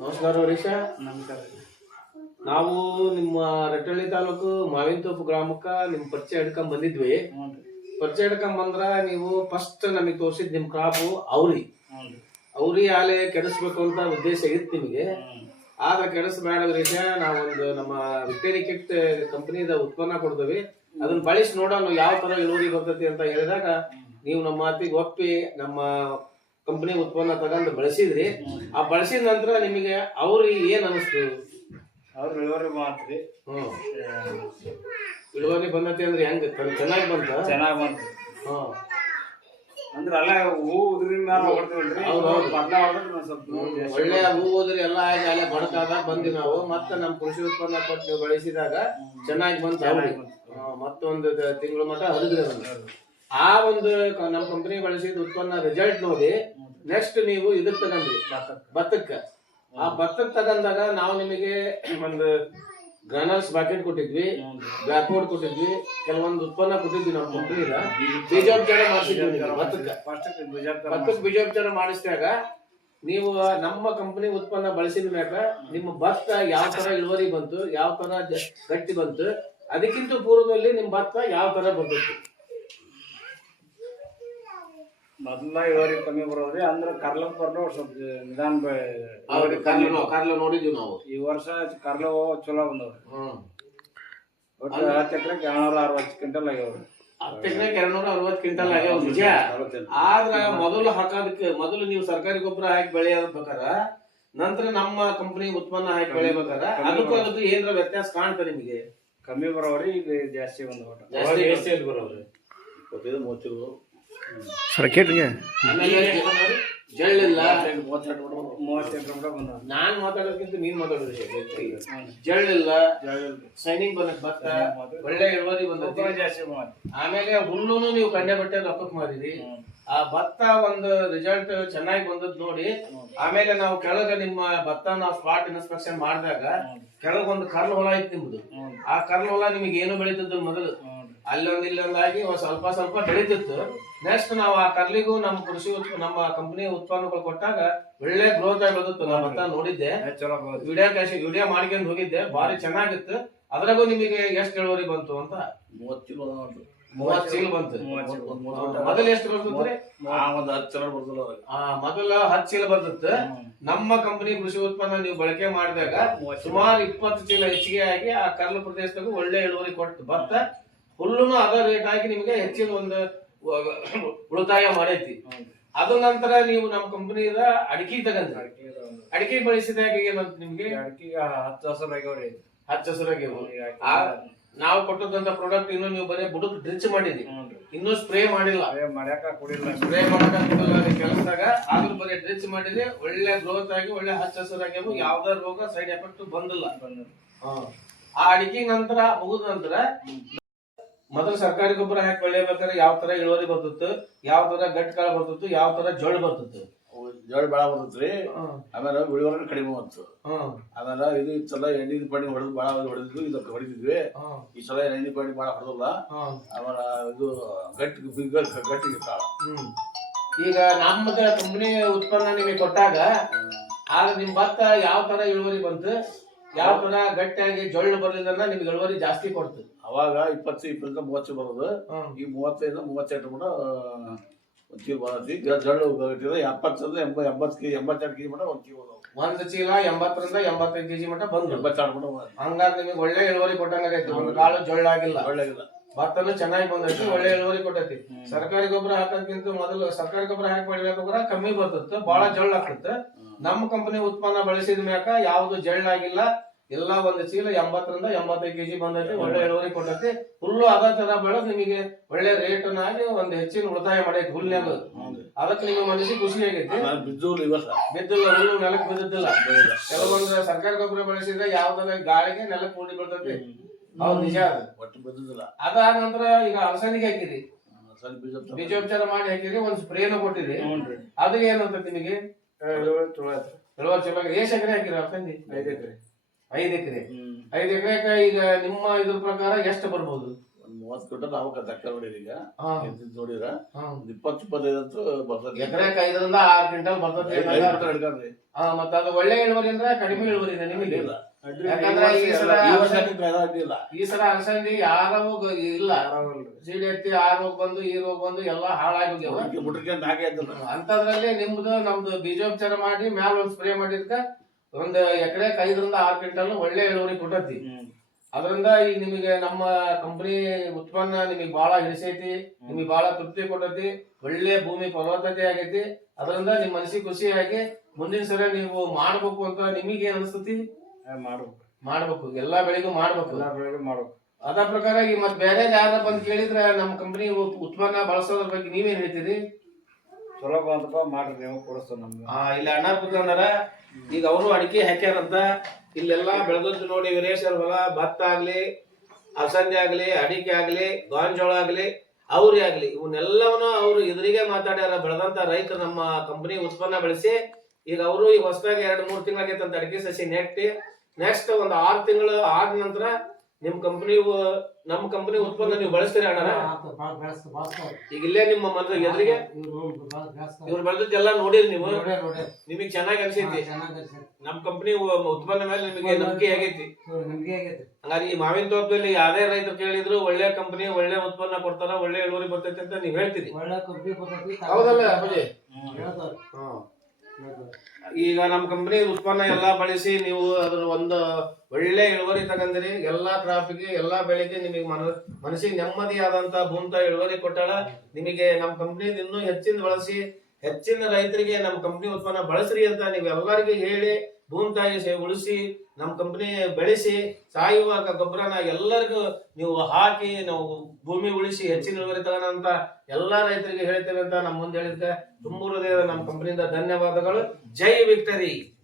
ನಮಸ್ಕಾರ ಹರೀಶ ನಮಸ್ಕಾರ. ನಾವು ನಿಮ್ಮ ರಟ್ಟಳ್ಳಿ ತಾಲೂಕು ಮಾವಿನತೋಪು ಗ್ರಾಮಕ್ಕ ನಿಮ್ ಪರಿಚಯ ಹಿಡ್ಕೊಂಡ್ ಬಂದಿದ್ವಿ. ಪರಿಚಯ ಹಿಡ್ಕೊಂಡ್ ಬಂದ್ರ ನೀವು ಫಸ್ಟ್ ನಮಗೆ ತೋರಿಸಿದ್ ನಿಮ್ ಕ್ರಾಪು ಅವ್ರಿ. ಅವ್ರಿ ಆಲೆ ಕೆಡಿಸ್ಬೇಕು ಅಂತ ಉದ್ದೇಶ ಇತ್ತು ನಿಮಗೆ. ಆಗ ಆದ್ರೆ ಕೆಡಿಸ್ಬೇಡ ಹರೀಶ ನಾವೊಂದು ನಮ್ಮ ವಿಕ್ಟರಿ ಕಿಟ್ ಕಂಪನಿದ ಉತ್ಪನ್ನ ಕೊಡ್ತೀವಿ ಅದನ್ನ ಬಳಸಿ ನೋಡೋಣ ಯಾವ ತರ ಇಳುವರಿ ಬರ್ತೈತಿ ಅಂತ ಹೇಳಿದಾಗ ನೀವು ನಮ್ಮ ಮಾತಿಗೆ ಒಪ್ಪಿ ನಮ್ಮ ಕಂಪನಿ ಉತ್ಪನ್ನ ತಗೊಂಡು ಬಳಸಿದ್ರಿ ಆ ಬಳಸಿದ ನಂತರ ನಿಮಗೆ ಅವ್ರಿಗೆ ಏನ್ ಅನಿಸ್ತು? ಅವ್ರ ಇಳುವರಿ ಮಾಡ್ತೀರಿ. ಹ್ಮ್. ಇಳುವರಿ ಬಂದತಿ ಅಂದ್ರೆ ಹೆಂಗ? ಚೆನ್ನಾಗಿ ಬಂತ? ಚೆನ್ನಾಗಿ ಬಂತು. ಹ್ಮ್. ಅಂದ್ರೆ ಅಲ್ಲ ಹೂ ಉದ್ರಿನ ಮ್ಯಾಲ ಹೊಡ್ತೀವಲ್ರಿ? ಹೌದ್ ಹೌದ್. ಬದ್ಲ ಹೊಡೆದ್ರೆ ಸ್ವಲ್ಪ ಒಳ್ಳೆ ಹೂ ಹೋದ್ರಿ ಎಲ್ಲ ಆಗಿ ಅಲ್ಲೇ ಬಡಕಾದಾಗ ಬಂದಿ ನಾವು. ಮತ್ತೆ ನಮ್ಮ ಕೃಷಿ ಉತ್ಪನ್ನ ಕೊಟ್ಟು ನೀವು ಬಳಸಿದಾಗ ಚೆನ್ನಾಗಿ ಬಂತ ಮತ್ತೊಂದು ತಿಂಗಳು ಮಟ್ಟ ಹರಿದ್ರಿ ಅದನ್ನ ಆ ಒಂದು ನಮ್ಮ ಕಂಪನಿ ಬಳಸಿದ ಉತ್ಪನ್ನ ರಿಸಲ್ಟ್ ನೋಡಿ ನೆಕ್ಸ್ಟ್ ನೀವು ಇದಕ್ ತಗಂದ್ರಿ. ಭತ್ತಕ್ಕೆ. ಆ ಭತ್ತಕ್ ತಗಂದಾಗ ನಾವು ನಿಮಗೆ ಒಂದು ಗ್ರಾನಲ್ಸ್ ಬಾಕೆಟ್ ಕೊಟ್ಟಿದ್ವಿ ಬ್ಲಾಕ್ ಬೋರ್ಡ್ ಕೊಟ್ಟಿದ್ವಿ ಕೆಲವೊಂದು ಉತ್ಪನ್ನ ಕೊಟ್ಟಿದ್ವಿ ನಮ್ಮ ಕಂಪನಿದ ಬೀಜೋಪಚಾರ ಮಾಡಿಸಿದ್ವಿ ಭತ್ತಕ್ಕೆ. ಬೀಜೋಪಚಾರ ಮಾಡಿಸಿದಾಗ ನೀವು ನಮ್ಮ ಕಂಪನಿ ಉತ್ಪನ್ನ ಬಳಸಿದ ಮ್ಯಾಗ ನಿಮ್ಮ ಭತ್ತ ಯಾವ ತರ ಇಳುವರಿ ಬಂತು ಯಾವ ತರ ಗಟ್ಟಿ ಬಂತು ಅದಕ್ಕಿಂತ ಪೂರ್ವದಲ್ಲಿ ನಿಮ್ಮ ಭತ್ತ ಯಾವ ತರ ಬಂದಿತ್ತು? ಮೊದ್ಲ ಇಳುವರಿ ಕಮ್ಮಿ ಬರೋದ್ರಿ ಅಂದ್ರೆ ಕರ್ಲಕ್ ಬರ್ಲು ಸ್ವಲ್ಪ ನಿಧಾನ ಬೆ- ಅವ್ರಿಗೆ ಕಾರ್ಲ ಕಾರ್ಲ ನೋಡಿದ್ವಿ ನಾವು. ಈ ವರ್ಷ ಕರ್ಲು ಚಲೋ ಬಂದವ್ರಿ. ಹ್ಮ್. ಒಟ್ಟು ಹತ್ತು ಎಕರೆಗೆ ಏಳ್ನೂರ ಅರವತ್ತು ಕ್ವಿಂಟಲ್ ಆಗ್ಯಾವ್ರಿ. ಎರಡ್ನೂರ ಅರವತ್ತು ಕ್ವಿಂಟಲ್ ಆಗ್ಯಾವ ನಿಜ. ಆದ್ರ ಮೊದಲು ಹಾಕೋದಕ್ಕೆ ಮೊದಲು ನೀವು ಸರ್ಕಾರಿ ಗೊಬ್ಬರ ಹಾಕಿ ಬೆಳೆಯೋದ್ ಪ್ರಕಾರ ನಂತರ ನಮ್ಮ ಕಂಪನಿ ಉತ್ಪನ್ನ ಹಾಕಿ ಬೆಳೆಯಬೇಕಾರ ಅದಕ್ಕೂ ಅದಕ್ಕೂ ಏನಾರ ವ್ಯತ್ಯಾಸ ಕಾಣ್ತದೆ ನಿಮಗೆ? ಕಮ್ಮಿ ಬರೋವ್ರಿ ಈಗ ಜಾಸ್ತಿ ಬಂದವ ಜಾಸ್ತಿ ಬರೋವ್ರಿ. ಜಳ್ಳಿಲ್ಲ ನಾನ್ ಮಾತಾಡೋದಕ್ಕಿಂತ ನೀನ್ ಮಾತಾಡೋದು ಜಳ್ಳಿಲ್ಲ. ಸೈನಿಂಗ್ ಬಂದ ಭತ್ತ ಒಳ್ಳೆ ಇಳುವರಿ ಜಾಸ್ತಿ ಆಮೇಲೆ ಹುಲ್ಲುನು ನೀವು ಕಂಡೆ ಬಟ್ಟೆ ರೊಕ್ಕಕ್ ಮಾರಿರಿ. ಆ ಭತ್ತ ಒಂದು ರಿಸಲ್ಟ್ ಚೆನ್ನಾಗಿ ಬಂದದ್ ನೋಡಿ. ಆಮೇಲೆ ನಾವು ಕೆಳಗ ನಿಮ್ಮ ಭತ್ತ ನಾವು ಸ್ಪಾಟ್ ಇನ್ಸ್ಪೆಕ್ಷನ್ ಮಾಡಿದಾಗ ಕೆಳಗೊಂದು ಕರ್ಲ್ ಹೊಲ ಇತ್ತು ನಿಮ್ದು. ಆ ಕರ್ಲ್ ಹೊಲ ನಿಮಗೆ ಏನು ಬೆಳೀತದ ಮೊದಲು? ಅಲ್ಲೊಂದ್ ಇಲ್ಲೊಂದಾಗಿ ಸ್ವಲ್ಪ ಸ್ವಲ್ಪ ಬೆಳೀತಿತ್ತು. ನೆಕ್ಸ್ಟ್ ನಾವು ಆ ಕರ್ಲಿಗೂ ನಮ್ಮ ಕೃಷಿ ನಮ್ಮ ಕಂಪನಿ ಉತ್ಪನ್ನಗಳು ಕೊಟ್ಟಾಗ ಒಳ್ಳೆ ಗ್ರೋತ್ ಆಗಿ ನಾವು ಅಂತ ಭತ್ತ ನೋಡಿದ್ದೆ. ವಿಡಿಯೋ ಕ್ಯಾಶ್ ವಿಡಿಯೋ ಮಾಡ್ಕೊಂಡು ಹೋಗಿದ್ದೆ. ಭಾರಿ ಚೆನ್ನಾಗಿತ್ತು. ಅದ್ರಾಗೂ ನಿಮಗೆ ಎಷ್ಟು ಇಳುವರಿ ಬಂತು ಅಂತ? ಮೂವತ್ತು ಕಿಲೋ ಬಂತು. ಮೂವತ್ತು ಚೀಲ. ಬಂತು. ಮೊದಲು ಎಷ್ಟು ಬರ್ತದ್ರಿ ಒಂದು ಹತ್ತು ಚೀಲ ಬರ್ತದ ಮೊದಲ ಹತ್ತು ಚೀಲ ಬರ್ತಿತ್ತು ನಮ್ಮ ಕಂಪನಿ ಕೃಷಿ ಉತ್ಪನ್ನ ನೀವು ಬಳಕೆ ಮಾಡಿದಾಗ ಸುಮಾರು ಇಪ್ಪತ್ತು ಚೀಲ ಹೆಚ್ಚಿಗೆ ಆಗಿ ಆ ಕರ್ಲ ಪ್ರದೇಶದಾಗ ಒಳ್ಳೆ ಇಳುವರಿ ಕೊಟ್ಟು ಭತ್ತ ಹುಲ್ಲುನು ಅದ ರೇಟ್ ಆಗಿ ನಿಮಗೆ ಹೆಚ್ಚಿನ ಒಂದು ಉಳಿತಾಯ ಮಾಡೈತಿ. ಅದ ನಂತರ ನೀವು ನಮ್ಮ ಕಂಪನಿದ ಅಡಿಕೆ ತಗೊಂಡ್ರಿ ಅಡಿಕೆ ಬಳಸಿದಾಗ ಏನಂತ ನಿಮ್ಗೆ? ಅಡಿಕೆಗೆ ಹತ್ತು ಹಸರು ಆಗ್ಯಾವ್ರಿ ಹಚ್ಚ ಹಸಿರಾಗಿ ಆ ನಾವು ಕೊಟ್ಟದಂತ ಪ್ರಾಡಕ್ಟ್ ಇನ್ನು ನೀವು ಬರೀ ಬುಡಕ್ ಡ್ರಿಚ್ ಮಾಡಿರಿ. ಇನ್ನೂ ಸ್ಪ್ರೇ ಮಾಡಿಲ್ಲ. ಮಾಡ್ಯಾಕ ಕುಡಿಲ್ಲ. ಸ್ಪ್ರೇ ಮಾಡಿ ಕೆಲಸದಾಗ ಆದ್ರೂ ಬರೀ ಡ್ರಿಚ್ ಮಾಡಿದ್ರೆ ಒಳ್ಳೆ ಗ್ರೋತ್ ಆಗಿ ಒಳ್ಳೆ ಹಚ್ಚ ಹಸಿರಾಗ್ಯಾವು ಯಾವ್ದೇ ರೋಗ ಸೈಡ್ ಎಫೆಕ್ಟ್ ಬಂದಿಲ್ಲ. ಆ ಅಡಿಕೆ ನಂತರ ಮುಗಿದ ನಂತರ ಮೊದಲು ಸರ್ಕಾರಿ ಗೊಬ್ಬರ ಹಾಕಿ ಬೆಳೆಯಬೇಕಾದ್ರೆ ಯಾವ ತರ ಇಳುವರಿ ಬರ್ತಿತ್ತು ಯಾವ ತರ ಗಟ್ಟ ಕಾಳು ಬರ್ತಿತ್ತು ಯಾವ ತರ ಜೋಳ ಬರ್ತಿತ್ತು. ಜೋಳ ಬಹಳ ಬರ್ತೈತ್ರಿ ಆಮೇಲೆ ಇಳುವರಿ ಕಡಿಮೆ ಬಂತು. ಆಮೇಲೆ ಇದು ಸಲ ಎಣ್ಣೆ ಪಡಿ ಹೊಡೆದು ಬಹಳ ಹೊಡೆದಿದ್ವಿ ಇದಕ್ಕೆ ಹೊಡಿತಿದ್ವಿ. ಈ ಸಲ ಎಣ್ಣೆ ಪಾಣಿ ಬಹಳ ಹೊಡೆದಿಲ್ಲ. ಆಮೇಲೆ ಇದು ಗಟ್ಟಿ ಗಟ್ಟಿ ಕಾಳ. ಈಗ ನಮ್ಮದ ಕಂಪನಿ ಉತ್ಪನ್ನ ನಿಮಗೆ ಕೊಟ್ಟಾಗ ಆಗ ನಿಮ್ ಭತ್ತ ಯಾವ ತರ ಇಳುವರಿ ಬಂತು? ಯಾವ ತರ ಗಟ್ಟಿಯಾಗಿ ಜೊಳ್ಳು ಬರಲಿಲ್ಲ ನಿಮ್ಗೆ ಇಳುವರಿ ಜಾಸ್ತಿ ಕೊಡ್ತದೆ ಅವಾಗ ಇಪ್ಪತ್ತು ಇಪ್ಪತ್ತರಿಂದ ಮೂವತ್ತು ಬರೋದು. ಈ ಮೂವತ್ತೈದು ಮೂವತ್ತೆಂಟು ಕೂಡ ಒಂದು ಚೀಲ ಬರತ್ತಿ. ಜಳ್ಳು ಗಟ್ಟಿದ್ರೆ ಎಪ್ಪತ್ತರಿಂದ ಎಂಬ ಎಂಬತ್ತು ಕೆಜಿ ಎಂಬತ್ತೆರಡು ಕೆಜಿ ಮಟ ಒಂದು ಚೀಲ ಒಂದ್ ಚೀಲ ಎಂಬತ್ತರಿಂದ ಎಂಬತ್ತೈದು ಕೆಜಿ ಮಟ್ಟ ಬಂದು ಎಂಬತ್ತೆರಡು ಮಟ. ಹಂಗಾದ್ರೆ ನಿಮಗೆ ಒಳ್ಳೆ ಇಳುವರಿ ಕೊಟ್ಟಂಗಾಗೈತಿ ಒಂದು ಕಾಳು ಜೊಳ್ಳಾಗಿಲ್ಲ. ಒಳ್ಳೆಗಿಲ್ಲ ಭತ್ತನು ಚೆನ್ನಾಗಿ ಬಂದೈತಿ ಒಳ್ಳೆ ಇಳುವರಿ ಕೊಟ್ಟೈತಿ. ಸರ್ಕಾರಿ ಗೊಬ್ಬರ ಹಾಕೋದ್ಕಿಂತ ಮೊದಲು ಸರ್ಕಾರಿ ಗೊಬ್ಬರ ಹಾಕಿ ಬೆಳಿಬೇಕಾದ್ರೆ ಕಮ್ಮಿ ಬರ್ತಿತ್ತು ಬಹಳ ಜೊಳ್ಳ ಹಾಕುತ್ತೆ ನಮ್ಮ ಕಂಪನಿ ಉತ್ಪನ್ನ ಬಳಸಿದ ಮ್ಯಾಕ ಯಾವ್ದು ಜಳ್ಳಾಗಿಲ್ಲ. ಎಲ್ಲ ಒಂದು ಚೀಲ ಎಂಬತ್ತರಿಂದ ಎಂಬತ್ತೈದು ಕೆಜಿ ಬಂದೈತಿ ಒಳ್ಳೆ ಇಳುವರಿ ಕೊಟ್ಟೈತಿ ಹುಲ್ಲು ಅದ ತರ ಬೆಳೆದ್ ನಿಮಗೆ ಒಳ್ಳೆ ರೇಟ್ ಆಗಿ ಒಂದ್ ಹೆಚ್ಚಿನ ಉಳಿತಾಯ ಮಾಡೈತಿ ಹುಲ್ನ್ಯಾಗ ಅದಕ್ಕೆ ನಿಮ್ಮ ಮನಸ್ಸಿ ಖುಷಿ ಆಗೈತಿ ಬಿದ್ದಿಲ್ಲ ಹುಲ್ಲು ನೆಲಕ್ ಬಿದ್ದಿಲ್ಲ ಕೆಲವೊಂದ್ ಸರ್ಕಾರಿ ಗೊಬ್ಬರ ಬಳಸಿದ್ರೆ ಯಾವ್ದಾರ ಗಾಳಿಗೆ ನೆಲಕ್ ಕೂಡಿ ಬೀಳ್ತೈತಿ ಹೌದು ನಿಜ ಅದು ಒಟ್ಟು ಬಿದ್ದಿಲ್ಲ ಅದಾದ ನಂತರ ಈಗ ಅಲಸಂದಿಗೆ ಹಾಕಿರಿ ಬೀಜೋಪಚಾರ ಮಾಡಿ ಹಾಕಿರಿ ಒಂದ್ ಸ್ಪ್ರೇನ ಕೊಟ್ಟಿರಿ ಅದು ಏನಂತ ನಿಮಗೆ ಎಷ್ಟು ಚಲೋ. ಎಕರೆ ಹಾಕಿರಿ ಅಲಸಂದಿ ಐದು ಎಕರೆ ಐದ್ ಎಕರೆ. ಐದು ಎಕರೆಕ ಈಗ ನಿಮ್ಮ ಇದ್ರ ಪ್ರಕಾರ ಎಷ್ಟು ಬರ್ಬೋದು? ಒಂದು ಮೂವತ್ತು ಕ್ವಿಂಟಲ್ ನಾವು ತಕ್ಕ ನೋಡಿರಿ ಈಗ. ಹಾ, ನೋಡಿದ್ರ? ಹಾ. ಒಂದು ಇಪ್ಪತ್ತು ಇಪ್ಪತ್ತೈದು ಅಂತೂ ಬರ್ತದೆ. ಎಕರೆಕ್ ಐದರಿಂದ ಆರು ಕ್ವಿಂಟಲ್ ಬರ್ತದೆ. ಐದು ಕ್ವಿಂಟಲ್ ಹಿಡ್ಕೊಂಡ್ರಿ ಹಾ ಮತ್ತ ಅದು ಒಳ್ಳೆ ಇಳುವರಿ ಅಂದ್ರೆ ಕಡಿಮೆ ಇಳುವರಿ ಇದೆ ನಿಮಗೆ. ಇಲ್ಲ ಯಾಕಂದ್ರೆ ಈ ಸಲ ಈ ವರ್ಷ ಅದು ಅಡ್ಡಿ ಇಲ್ಲ ಈ ಸಲ ಅಲಸಂದಿ ಇಲ್ಲ. ಸೀಡ್ ಎತ್ತಿ ಆ ರೋಗ ಬಂದು ಈ ರೋಗ ಬಂದು ಎಲ್ಲಾ ಹಾಳಾಗಿ ಹೋಗ್ಯಾವ ಹಾಗೆ ಇದ್ದಲ್ಲ ಅಂತದ್ರಲ್ಲಿ ನಿಮ್ದು ನಮ್ದು ಬೀಜೋಪಚಾರ ಮಾಡಿ ಮ್ಯಾಲ ಒಂದ್ ಸ್ಪ್ರೇ ಮಾಡಿದ್ಕ ಒಂದ್ ಎಕರೆಕ್ ಐದರಿಂದ ಆರು ಕ್ವಿಂಟಲ್ ಒಳ್ಳೆ ಇಳುವರಿ ಕೊಟ್ಟತಿ ಅದರಿಂದ ಈಗ ನಿಮಗೆ ನಮ್ಮ ಕಂಪನಿ ಉತ್ಪನ್ನ ನಿಮಗೆ ಬಹಳ ಹಿಡಿಸೈತಿ ನಿಮಗೆ ಬಹಳ ತೃಪ್ತಿ ಕೊಟ್ಟತಿ ಒಳ್ಳೆ ಭೂಮಿ ಫಲವತ್ತತೆ ಆಗೈತಿ. ಅದರಿಂದ ನಿಮ್ ಮನಸ್ಸಿಗೆ ಖುಷಿಯಾಗಿ ಆಗಿ ಮುಂದಿನ ಸಲ ನೀವು ಮಾಡ್ಬೇಕು ಅಂತ ನಿಮಗೆ ಏನ್ ಅನಿಸ್ತತಿ? ಮಾಡ್ಬೇಕು. ಮಾಡ್ಬೇಕು. ಎಲ್ಲಾ ಬೆಳೆಗೂ ಮಾಡ್ಬೇಕು. ಎಲ್ಲಾ ಬೆಳೆಗೂ ಮಾಡ್ಬೇಕು. ಅದ ಪ್ರಕಾರ ಈಗ ಮತ್ತೆ ಬೇರೆ ಯಾರ ಬಂದ್ ಕೇಳಿದ್ರೆ ನಮ್ಮ ಕಂಪನಿ ಉತ್ಪನ್ನ ಬಳಸೋದ್ರ ಬಗ್ಗೆ ನೀವೇನ್ ಹೇಳ್ತೀರಿ? ಚಲೋ ಬಂತಪ್ಪ ಮಾಡ್ರಿ ನೀವು ಕೊಡಿಸ್ತಾರ ನಮ್ಗೆ. ಇಲ್ಲ ಅಣ್ಣ ಕೂತ್ಕೊಂಡಾರ ಈಗ ಅವರು ಅಡಿಕೆ ಹಾಕ್ಯಾರಂತ ಇಲ್ಲೆಲ್ಲಾ ಬೆಳೆದದ್ದು ನೋಡಿ ವೀರೇಶ್ವರ ಹೊಲ ಭತ್ತ ಆಗ್ಲಿ, ಅಲಸಂದೆ ಆಗ್ಲಿ, ಅಡಿಕೆ ಆಗ್ಲಿ, ಗಾಂಜೋಳ ಆಗ್ಲಿ, ಅವ್ರಿ ಆಗ್ಲಿ. ಇವನ್ನೆಲ್ಲವನ್ನು ಅವರು ಎದುರಿಗೆ ಮಾತಾಡ್ಯಾರ. ಬೆಳೆದಂತ ರೈತ ನಮ್ಮ ಕಂಪನಿ ಉತ್ಪನ್ನ ಬೆಳೆಸಿ, ಈಗ ಅವರು ಈ ಹೊಸದಾಗಿ ಎರಡು ಮೂರು ತಿಂಗಳಾಗೈತಂತ ಅಡಿಕೆ ಸಸಿ ನೆಟ್ಟಿ ನೆಕ್ಸ್ಟ್ ಒಂದು ಆರು ತಿಂಗಳು ಆದ ನಂತರ ನಿಮ್ ಕಂಪನಿ ನಮ್ಮ ಕಂಪನಿ ಉತ್ಪನ್ನ ನೀವು ಬಳಸ್ತೀರಿ ಅಣ್ಣ ಈಗ ಇಲ್ಲೇ ನಿಮ್ಮ ಮನ ಎದುರಿಗೆ? ಇವ್ರು ಬೆಳೆದದ್ದೆಲ್ಲ ನೋಡಿರಿ ನೀವು? ನಿಮಗೆ ಚೆನ್ನಾಗಿ ಅನ್ಸೈತಿ? ನಮ್ ಕಂಪನಿ ಉತ್ಪನ್ನ ಮೇಲೆ ನಿಮಗೆ ನಂಬಿಕೆ ಆಗೈತಿ. ಹಂಗಾರೆ ಈ ಮಾವಿನ ತೋಟದಲ್ಲಿ ಯಾವ್ದೇ ರೈತರು ಕೇಳಿದ್ರು ಒಳ್ಳೆ ಕಂಪನಿ ಒಳ್ಳೆ ಉತ್ಪನ್ನ ಕೊಡ್ತಾರ ಒಳ್ಳೆ ಇಳುವರಿ ಬರ್ತೈತಿ ಅಂತ ನೀವ್ ಹೇಳ್ತೀರಿ. ಹೌದಲ್ಲ ಈಗ ನಮ್ಮ ಕಂಪ್ನಿ ಉತ್ಪನ್ನ ಎಲ್ಲಾ ಬಳಸಿ ನೀವು ಅದ್ರ ಒಂದು ಒಳ್ಳೆ ಇಳುವರಿ ತಗಂದಿರಿ, ಎಲ್ಲಾ ಕ್ರಾಪ್ಗೆ ಎಲ್ಲಾ ಬೆಳೆಗೆ ನಿಮಗೆ ಮನ, ಮನಸ್ಸಿಗೆ ನೆಮ್ಮದಿಯಾದಂತ ಭೂಮಿತ ಇಳುವರಿ ಕೊಟ್ಟಾಳ. ನಿಮಗೆ ನಮ್ಮ ಕಂಪ್ನಿ ಇನ್ನೂ ಹೆಚ್ಚಿನ ಬಳಸಿ, ಹೆಚ್ಚಿನ ರೈತರಿಗೆ ನಮ್ಮ ಕಂಪ್ನಿ ಉತ್ಪನ್ನ ಬಳಸ್ರಿ ಅಂತ ನೀವು ಎಲ್ಲರಿಗೂ ಹೇಳಿ ಭೂಮಿ ತಾಯಿ ಉಳಿಸಿ ನಮ್ಮ ಕಂಪನಿ ಬೆಳೆಸಿ ಸಾಯುವ ಗೊಬ್ಬರನ ಎಲ್ಲರಿಗೂ ನೀವು ಹಾಕಿ, ನಾವು ಭೂಮಿ ಉಳಿಸಿ, ಹೆಚ್ಚಿನ ಇಳುವರಿ ತಗೋಣ ಅಂತ ಎಲ್ಲಾ ರೈತರಿಗೆ ಹೇಳ್ತೇವೆ ಅಂತ ನಮ್ಮ ಮುಂದೆ ಹೇಳಿದ್ಕೆ. ತುಂಬ ಹೃದಯದ ನಮ್ಮ ಕಂಪನಿಯಿಂದ ಧನ್ಯವಾದಗಳು. ಜೈ ವಿಕ್ಟರಿ.